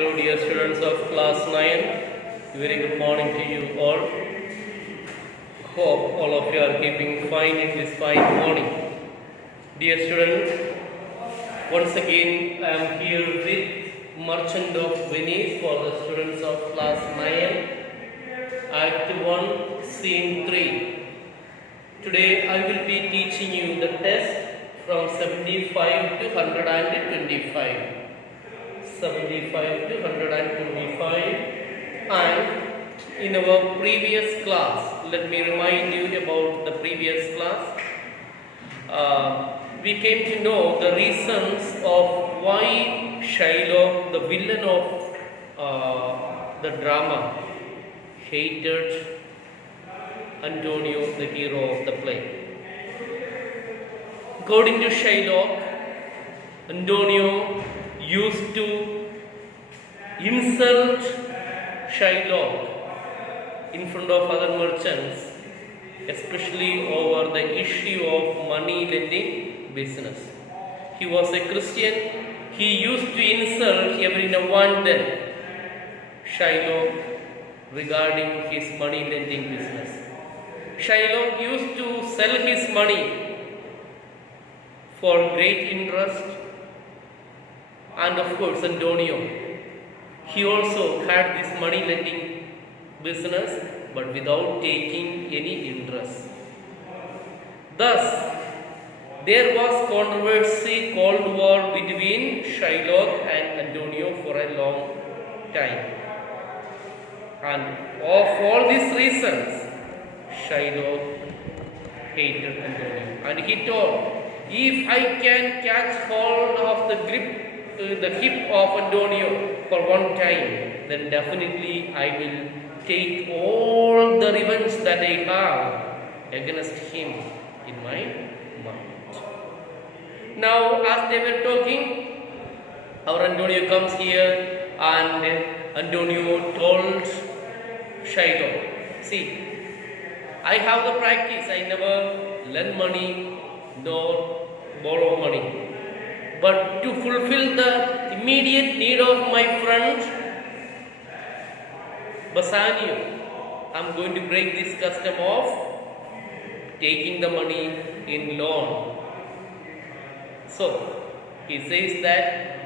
Hello, dear students of class 9. Very good morning to you all. Hope all of you are keeping fine in this fine morning. Dear students, once again I am here with Merchant of Venice for the students of class 9, Act 1, Scene 3. Today I will be teaching you the test from 75 to 125. 75 to 125, and in our previous class, let me remind you about the previous class. We came to know the reasons of why Shylock, the villain of the drama, hated Antonio, the hero of the play. According to Shylock, Antonio used to insult Shylock in front of other merchants, especially over the issue of money lending business. He was a Christian. He used to insult every now and then Shylock regarding his money lending business. Shylock used to sell his money for great interest. And of course, Antonio, he also had this money lending business, but without taking any interest. Thus, there was controversy, cold war between Shylock and Antonio for a long time. And of all these reasons, Shylock hated Antonio. And he told, if I can catch hold of the hip of Antonio for one time, then definitely I will take all the revenge that I have against him in my mind. Now, as they were talking, our Antonio comes here and Antonio told Shylock, see, I have the practice, I never lend money nor borrow money. But to fulfill the immediate need of my friend Bassanio, I am going to break this custom of taking the money in loan. So, he says that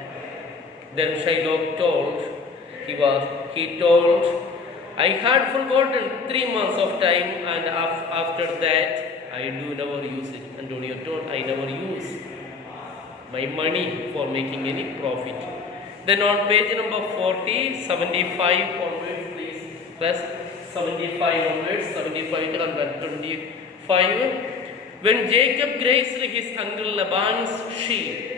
then Shylock told, I had forgotten 3 months of time, and after that I do never use it. Antonio told, I never use my money for making any profit. Then on page number 40, 75 onwards, please press 75 onwards, 75 to 125. When Jacob grazed his uncle Laban's sheep,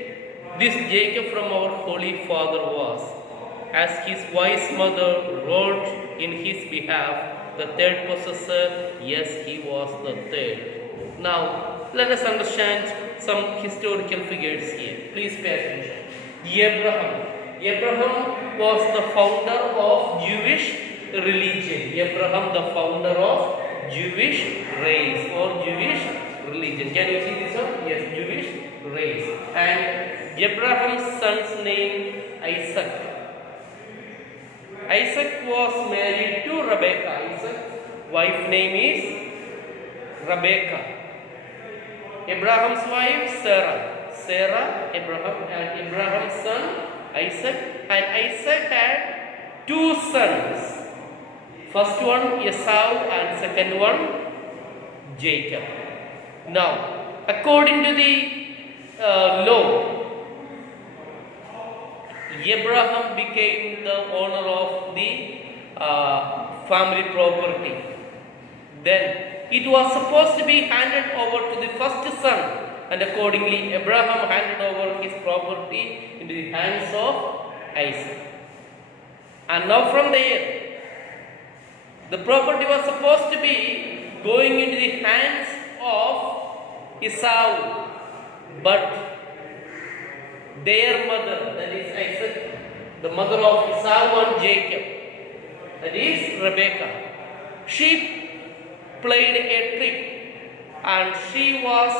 this Jacob from our holy father was, as his wise mother wrote in his behalf, the third possessor, yes, he was the third. Now, let us understand some historical figures here. Please pay attention. Abraham was the founder of Jewish religion. Abraham, the founder of Jewish race or Jewish religion. Can you see this one? Yes, Jewish race. And Abraham's son's name Isaac. Isaac was married to Rebekah. Isaac's wife name is Rebekah. Abraham's wife Sarah, Abraham, and Abraham's son Isaac, and Isaac had 2 sons. First one Esau and second one Jacob. Now, according to the law, Abraham became the owner of the family property. Then it was supposed to be handed over to the first son, and accordingly Abraham handed over his property into the hands of Isaac. And now from there, the property was supposed to be going into the hands of Esau, but their mother, that is Isaac, the mother of Esau and Jacob, that is Rebekah, she played a trick, and she was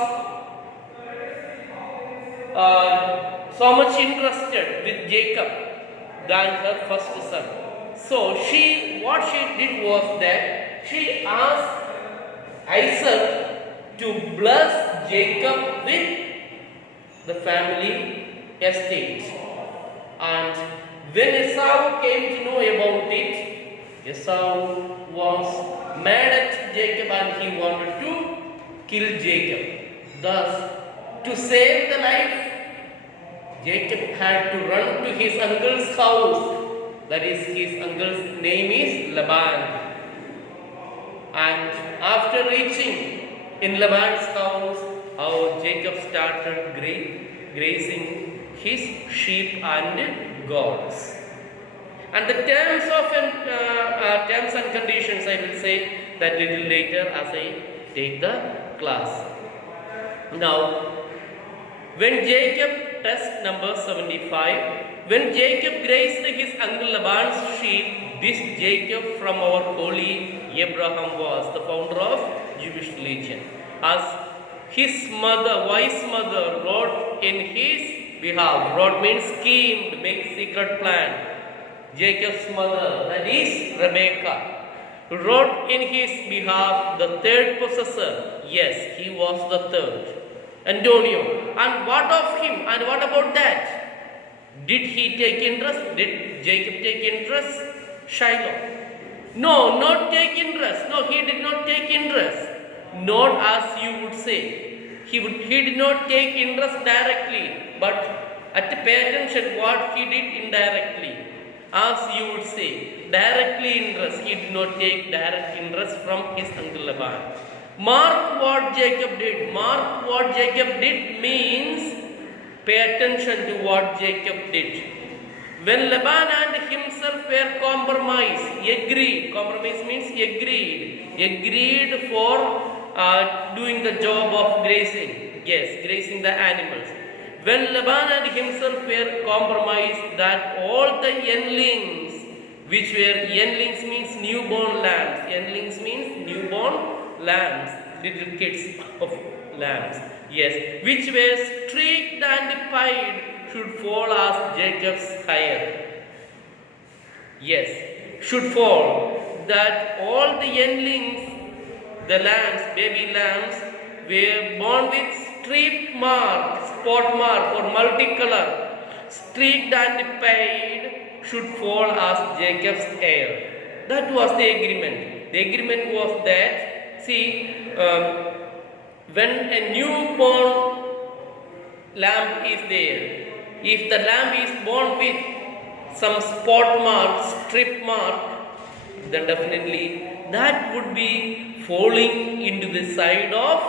so much interested with Jacob than her first son. So what she did was that she asked Isaac to bless Jacob with the family estate. And when Esau came to know about it, Esau was mad at Jacob and he wanted to kill Jacob. Thus, to save the life, Jacob had to run to his uncle's house. That is, his uncle's name is Laban. And after reaching in Laban's house, Jacob started grazing his sheep and goats. And the terms and conditions, I will say that little later as I take the class. Now, when Jacob, test number 75, when Jacob grazed his uncle Laban's sheep, this Jacob from our holy Abraham was the founder of Jewish religion. As his mother, wise mother, wrote in his behalf. Wrote means schemed, make secret plan. Jacob's mother, that is Rebecca, wrote in his behalf the third possessor. Yes, he was the third. Antonio. And what of him? And what about that? Did he take interest? Did Jacob take interest? Shiloh. No, not take interest. No, he did not take interest. Not as you would say. He did not take interest directly, but pay attention what he did indirectly. As you would say, directly interest. He did not take direct interest from his uncle Laban. Mark what Jacob did. Mark what Jacob did means pay attention to what Jacob did. When Laban and himself were compromised, agreed. Compromise means agreed for doing the job of grazing. Yes, grazing the animals. When Laban and himself were compromised that all the younglings, which were younglings means newborn lambs. Younglings means newborn lambs, little kids of lambs. Yes, which were streaked and pied should fall as Jacob's hire. Yes, should fall. That all the younglings, the lambs, baby lambs, were born with streak mark, spot mark or multicolor, streaked and pied should fall as Jacob's heir. That was the agreement. The agreement was that, see, when a newborn lamb is there, if the lamb is born with some spot mark, strip mark, then definitely that would be falling into the side of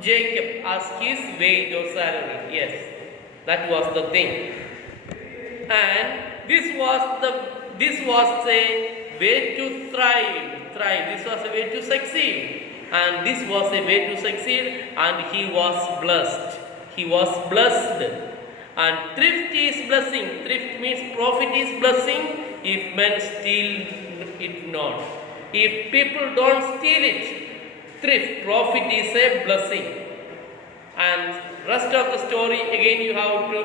Jacob as his wage or salary. Yes, that was the thing. And this was a way to thrive. This was a way to succeed. And this was a way to succeed, and he was blessed. He was blessed. And thrift is blessing. Thrift means profit is blessing if men steal it not. If people don't steal it, thrift, profit is a blessing. And rest of the story again you have to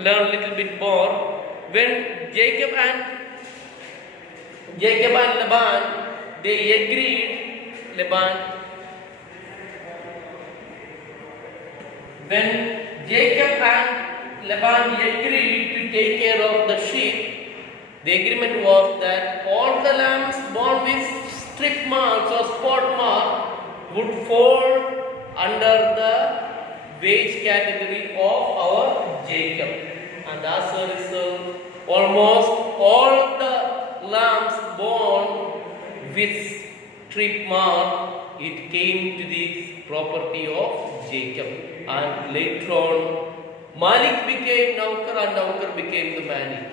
learn a little bit more. When Jacob and Laban, they agreed, when Jacob and Laban agreed to take care of the sheep, the agreement was that all the lambs born with strip marks or spot mark would fall under the wage category of our Jacob. And as a result, almost all the lambs born with strip mark, it came to the property of Jacob. And later on, Malik became Naukar and Naukar became the Malik.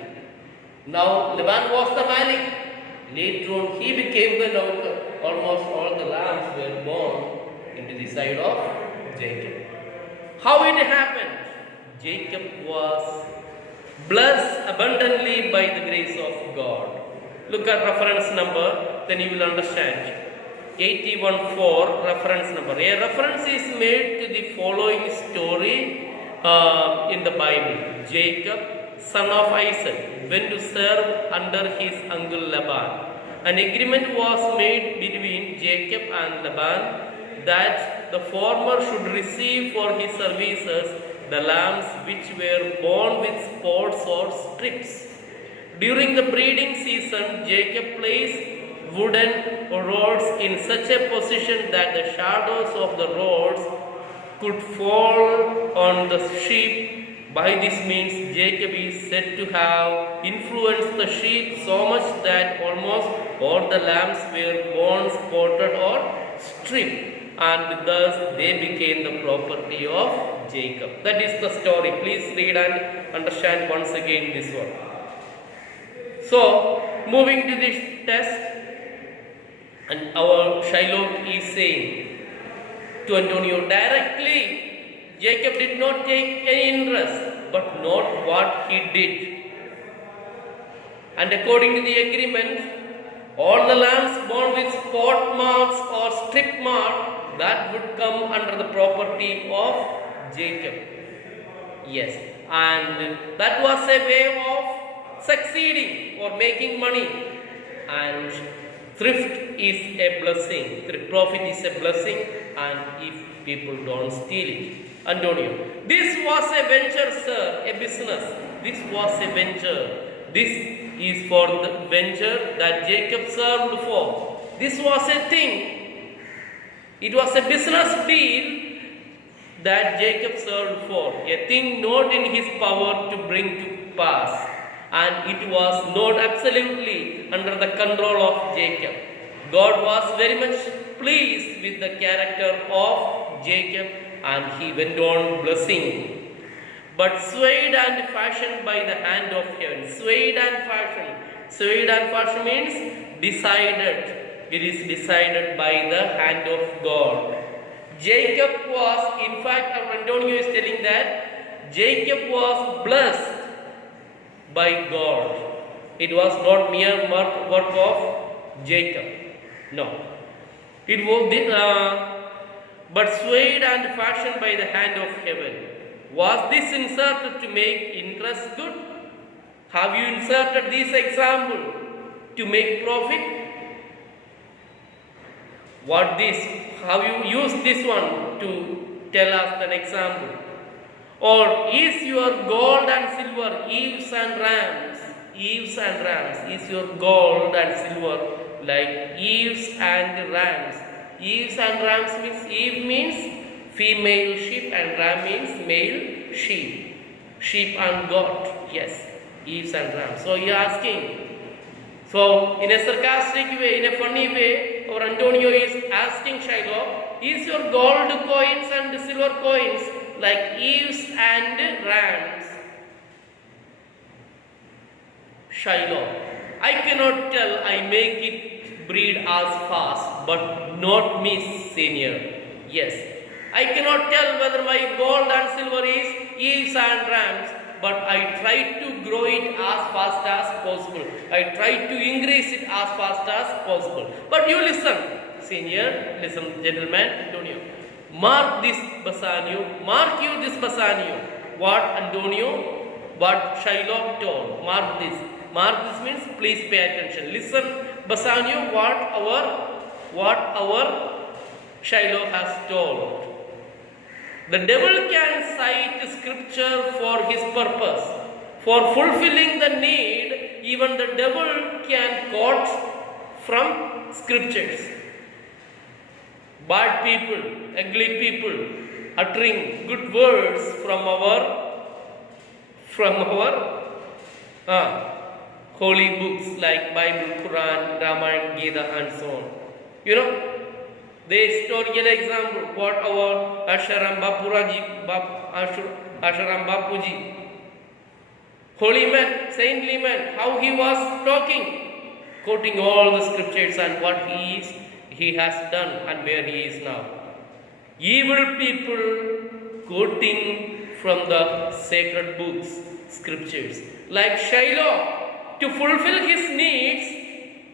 Now Laban was the Malik. Later on, he became the Naukar. Almost all the lambs were born into the side of Jacob. How it happened? Jacob was blessed abundantly by the grace of God. Look at reference number, then you will understand. 81:4 reference number. A reference is made to the following story in the Bible. Jacob, son of Isaac, went to serve under his uncle Laban. An agreement was made between Jacob and Laban that the former should receive for his services the lambs which were born with spots or strips. During the breeding season, Jacob placed wooden rods in such a position that the shadows of the rods could fall on the sheep. By this means, Jacob is said to have influenced the sheep so much that almost all the lambs were born spotted or stripped, and thus they became the property of Jacob. That is the story. Please read and understand once again this one. So, moving to this test, and our Shiloh is saying to Antonio directly, Jacob did not take any interest, but not what he did. And according to the agreement, all the lambs born with spot marks or strip mark, that would come under the property of Jacob. Yes, and that was a way of succeeding or making money. And thrift is a blessing. Profit is a blessing, and if people don't steal it. Antonio, this was a venture, sir, a business. This was a venture. This is for the venture that Jacob served for. This was a thing. It was a business deal that Jacob served for. A thing not in his power to bring to pass. And it was not absolutely under the control of Jacob. God was very much pleased with the character of Jacob, and he went on blessing. But swayed and fashioned by the hand of heaven. Swayed and fashioned. Swayed and fashioned means decided. It is decided by the hand of God. Jacob was, in fact, Antonio is telling that Jacob was blessed by God. It was not mere work of Jacob. No. It was but swayed and fashioned by the hand of heaven. Was this inserted to make interest good? Have you inserted this example to make profit? Have you used this one to tell us an example? Or is your gold and silver eves and rams? Eves and rams. Is your gold and silver like eves and rams? Eves and rams means, Eve means female sheep and ram means male sheep. Sheep and goat. Yes. Eves and rams. So you are asking. So in a sarcastic way, in a funny way, or Antonio is asking Shiloh, is your gold coins and silver coins like eves and rams? Shiloh, I cannot tell. I make it breed as fast, but not miss, senior. Yes, I cannot tell whether my gold and silver is eves and rams, but I try to grow it as fast as possible. I try to increase it as fast as possible. But you listen, senior, listen, gentlemen, Antonio. Mark this, Bassanio. Mark you this, Bassanio. What Antonio, what Shiloh told. Mark this. Mark this means please pay attention. Listen, Bassanio, what our Shiloh has told. The devil can cite scripture for his purpose. For fulfilling the need, even the devil can quote from scriptures. Bad people, ugly people, uttering good words from our holy books like Bible, Quran, Ramayana, Gita, and so on. You know, the historical example, what our Asharam Bapuji, holy man, saintly man, how he was talking, quoting all the scriptures and what he has done and where he is now. Evil people quoting from the sacred books, scriptures. Like Shiloh, to fulfill his needs,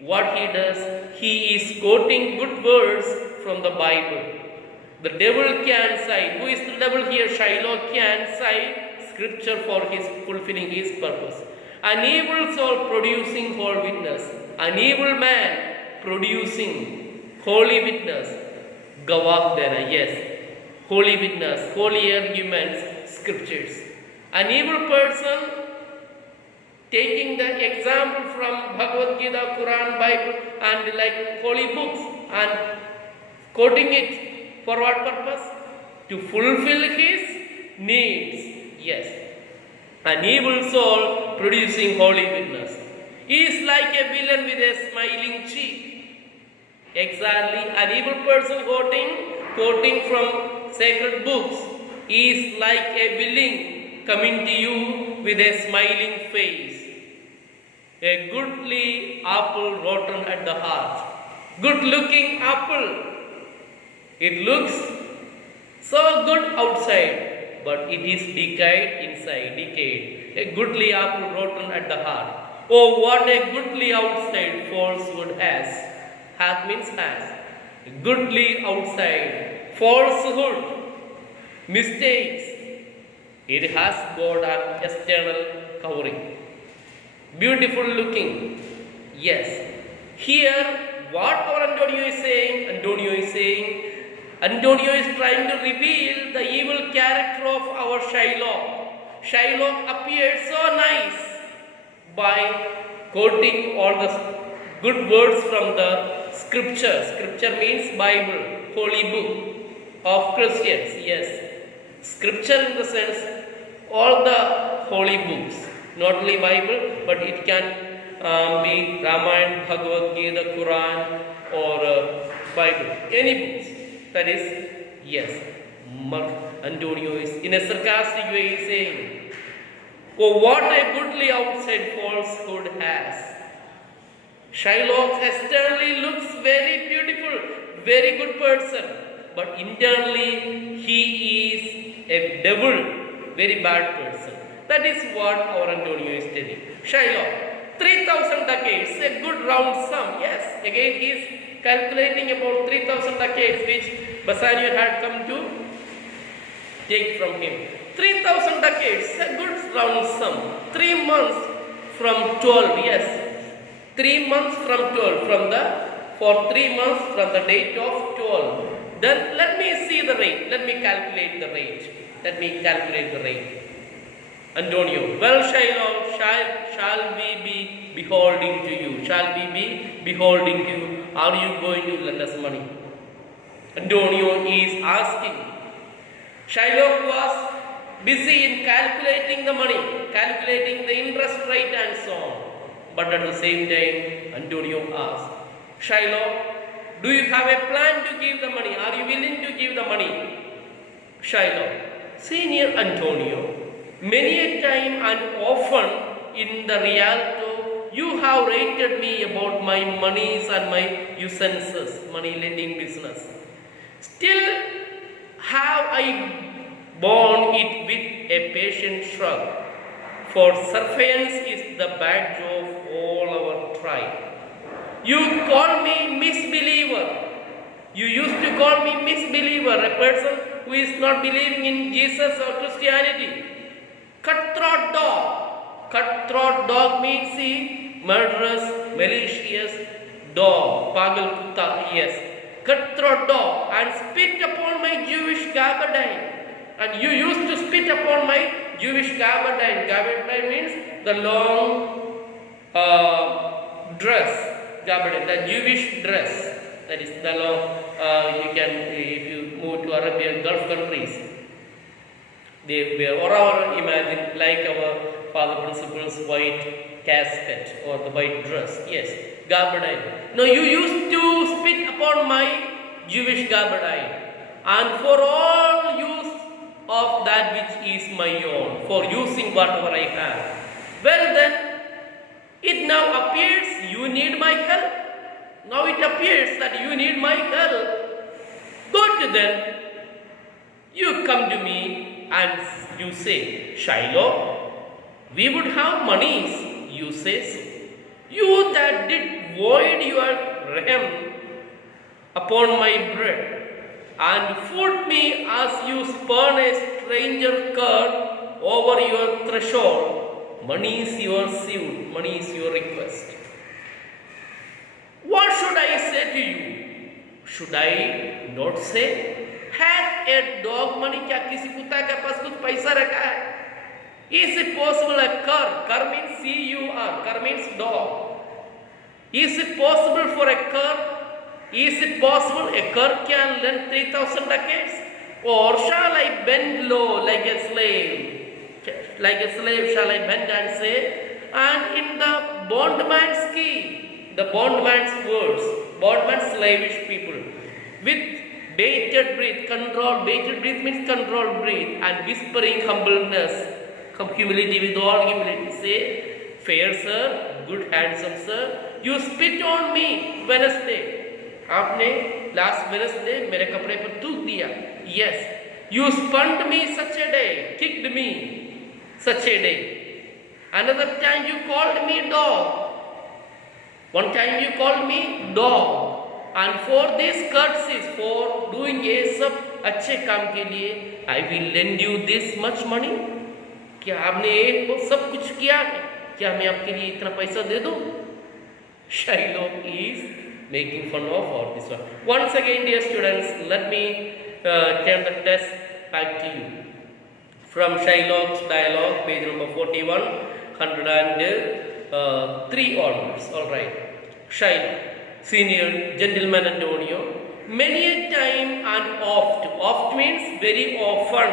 what he does, he is quoting good words from the Bible. The devil can cite. Who is the devil here? Shylock can cite scripture for his fulfilling his purpose. An evil soul producing holy witness. An evil man producing holy witness. Gawak dena, yes. Holy witness, holy arguments, scriptures. An evil person taking the example from Bhagavad Gita, Quran, Bible, and like holy books and quoting it. For what purpose? To fulfill his needs. Yes. An evil soul producing holy witness. He is like a villain with a smiling cheek. Exactly. An evil person quoting from sacred books is like a villain coming to you with a smiling face. A goodly apple rotten at the heart. Good looking apple. It looks so good outside, but it is decayed inside, decayed. A goodly apple rotten at the heart. Oh, what a goodly outside falsehood has. Hath means has. Goodly outside, falsehood, mistakes. It has got an external covering. Beautiful looking. Yes. Here, what Antonio is saying, Antonio is trying to reveal the evil character of our Shylock. Shylock appears so nice by quoting all the good words from the scripture. Scripture means Bible, holy book of Christians. Yes. Scripture in the sense all the holy books, not only Bible, but it can be Ramayana, Bhagavad Gita, Quran, or Bible, any books. That is, yes, Antonio is in a sarcastic way saying, oh, what a goodly outside falsehood has. Shylock externally looks very beautiful, very good person, but internally he is a devil, very bad person. That is what our Antonio is telling. Shylock, 3,000 ducats, a good round sum. Yes, again he is calculating about 3,000 ducats which Bassanio had come to take from him. 3,000 ducats, a good round sum. 3 months from 12, yes. 3 months from 12, for 3 months from the date of 12. Then let me see the rate, let me calculate the rate. Antonio, well, Shylock, shall we be beholding to you? Shall we be beholding to you? Are you going to lend us money? Antonio is asking. Shylock was busy in calculating the money, calculating the interest rate and so on. But at the same time, Antonio asked, Shylock, do you have a plan to give the money? Are you willing to give the money? Shylock, Senior Antonio, many a time and often in the Rialto, you have rated me about my monies and my usances, money lending business. Still have I borne it with a patient shrug, for surveillance is the badge of all our tribe. You call me misbeliever. You used to call me misbeliever, a person who is not believing in Jesus or Christianity. Cutthroat dog. Cutthroat dog means murderous, malicious dog. Pagal kutta, yes. Cutthroat dog, and spit upon my Jewish gabardine. And you used to spit upon my Jewish gabardine. Gabardine means the long dress. Gabardine, the Jewish dress. That is the long, you can, if you move to Arabian Gulf countries, they wear, or our imagine like our Father Principal's white casket or the white dress. Yes, gabardine. No, you used to spit upon my Jewish gabardine, and for all use of that which is my own, for using whatever I have. Well then, it now appears you need my help. Now it appears that you need my help. Good then, you come to me and you say, Shylock, we would have monies, you say so. You that did void your realm upon my bread, and foot me as you spurn a stranger cur over your threshold. Money is your suit, money is your request. What should I say to you? Should I not say, hath a dog money? क्या किसी कुत्ता के पास कुछ पैसा रखा है? Is it possible a cur? Cur means C-U-R. Cur means dog. Is it possible for a cur? Is it possible a cur can lend 3,000 ducats? Or shall I bend low like a slave? Like a slave shall I bend and say? And in the bondman's key, the bondman's words, bondman's slavish people, with bated breath, controlled, bated breath means controlled breath, and whispering humbleness, humility, with all humility, say, fair sir, good handsome sir, you spit on me Wednesday. आपने last Wednesday मेरे कपड़े पर थूक दिया. Yes, you spurned me such a day, kicked me such a day. Another time you called me dog. One time you called me dog. And for this courtesies, for doing ये सब अच्छे काम के लिए, I will lend you this much money. क्या आपने वो सब कुछ किया? क्या मैं आपके लिए इतना पैसा दे दूं? Shylock is making fun of all this one. Once again, dear students, let me turn the test back to you. From Shylock's dialogue, page number 41, 103 onwards. All right. Shylock, senior gentleman Antonio, many a time and oft. Oft means very often.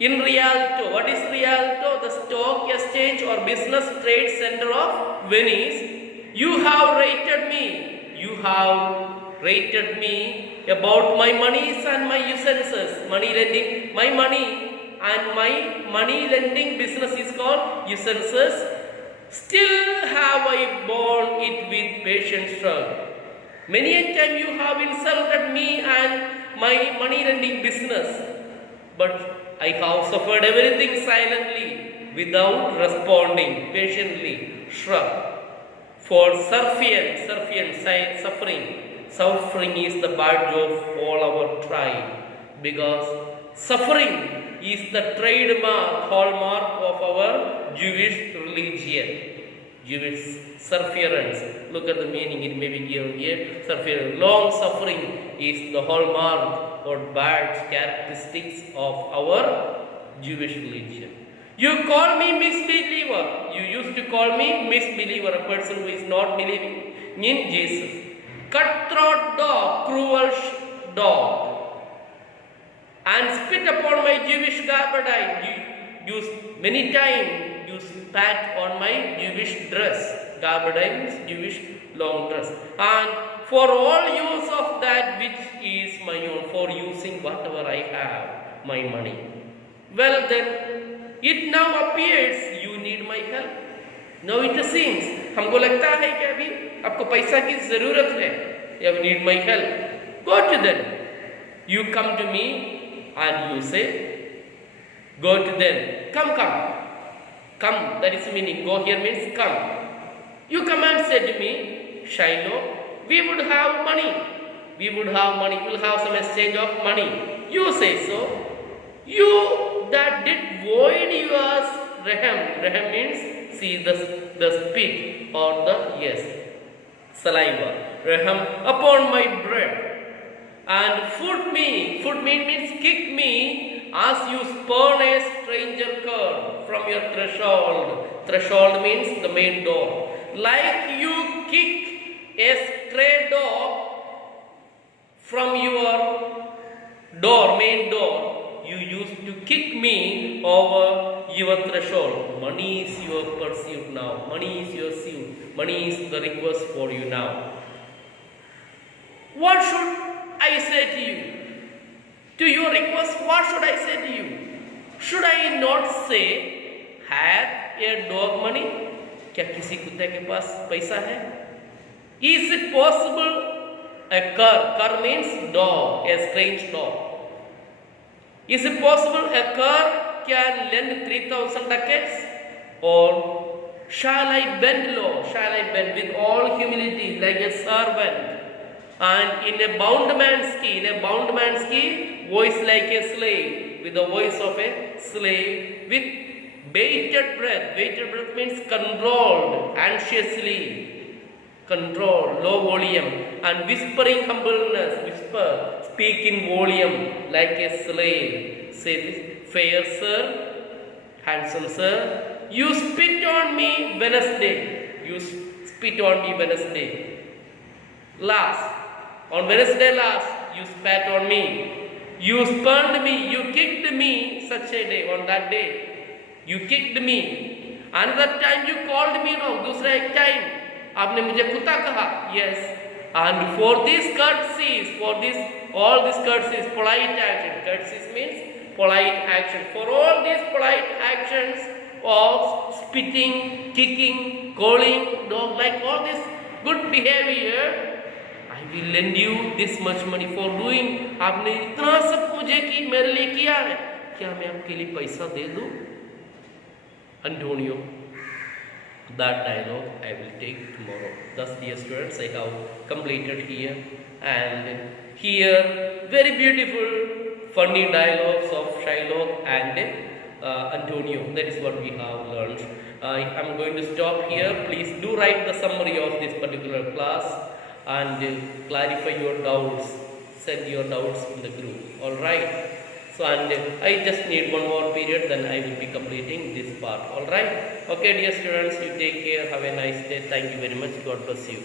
In Rialto, what is Rialto? The stock exchange or business trade center of Venice. You have rated me. You have rated me about my monies and my usances. Money lending, my money and my money lending business is called usances. Still have I borne it with patient struggle. Many a time you have insulted me and my money lending business, but I have suffered everything silently without responding, patiently, shrug. For suffering is the badge of all our tribe, because suffering is the trademark, hallmark of our Jewish religion. Jewish sufferance. Look at the meaning, it may be given here. Sufferance. Long suffering is the hallmark or badge characteristics of our Jewish religion. You call me misbeliever. You used to call me misbeliever, a person who is not believing in Jesus. Cutthroat dog, cruel dog, and spit upon my Jewish gabardine. You many times you spat on my Jewish dress. Gabardine is Jewish long dress. And for all use of that which is my own, for using whatever I have, my money. Well then, it now appears you need my help. Now it seems, हमको लगता है कि अभी आपको पैसा की जरूरत है. You need my help. Go to them. You come to me and you say, go to them. Come. Come, that is meaning. Go here means come. You come and say to me, Shylock, we would have money. We'll have some exchange of money. You say so. You that did void yours, Rehem means, see the spit or the, saliva. Rehem upon my bread. And foot me means kick me as you spurn a stranger cur from your threshold. Threshold means the main door. Like you kick a stray dog from your door, main door, you used to kick me over your threshold. Money is your pursuit now. Money is your suit. Money is the request for you now. What should I say to you? To your request, what should I say to you? Should I not say, hath a dog money? क्या किसी कुत्ते के पास पैसा है? Is it possible a cur means dog, a strange dog. Is it possible a cur can lend 3,000 ducats? Or shall I bend low? Shall I bend with all humility like a servant? And in a bound man's key, voice like a slave, with the voice of a slave, with bated breath. Bated breath means controlled, anxiously, controlled, low volume, and whispering humbleness, whisper, speak in volume like a slave. Say this, fair sir, handsome sir, you spit on me Wednesday. You spit on me Wednesday. Last, on Wednesday last, you spat on me. You spurned me. You kicked me such a day. On that day, you kicked me. Another time you called me. No, दूसरा एक time आपने मुझे कुत्ता कहा. Yes. And for these courtesies, for this all these courtesies, polite action. Courtesies means polite action. For all these polite actions of spitting, kicking, calling, dog, like all this good behavior, I will lend you this much money for doing. आपने इतना सब मुझे की मेरे लिए किया है, क्या मैं आपके लिए पैसा दे दूं? Antonio, that dialogue I will take tomorrow. Thus, dear students, I have completed here, and here very beautiful, funny dialogues of Shylock and Antonio. That is what we have learned. I am going to stop here. Please do write the summary of this particular class and clarify your doubts. Send your doubts in the group. All right. So, and I just need one more period, then I will be completing this part. All right. Okay, dear students, you take care. Have a nice day. Thank you very much. God bless you.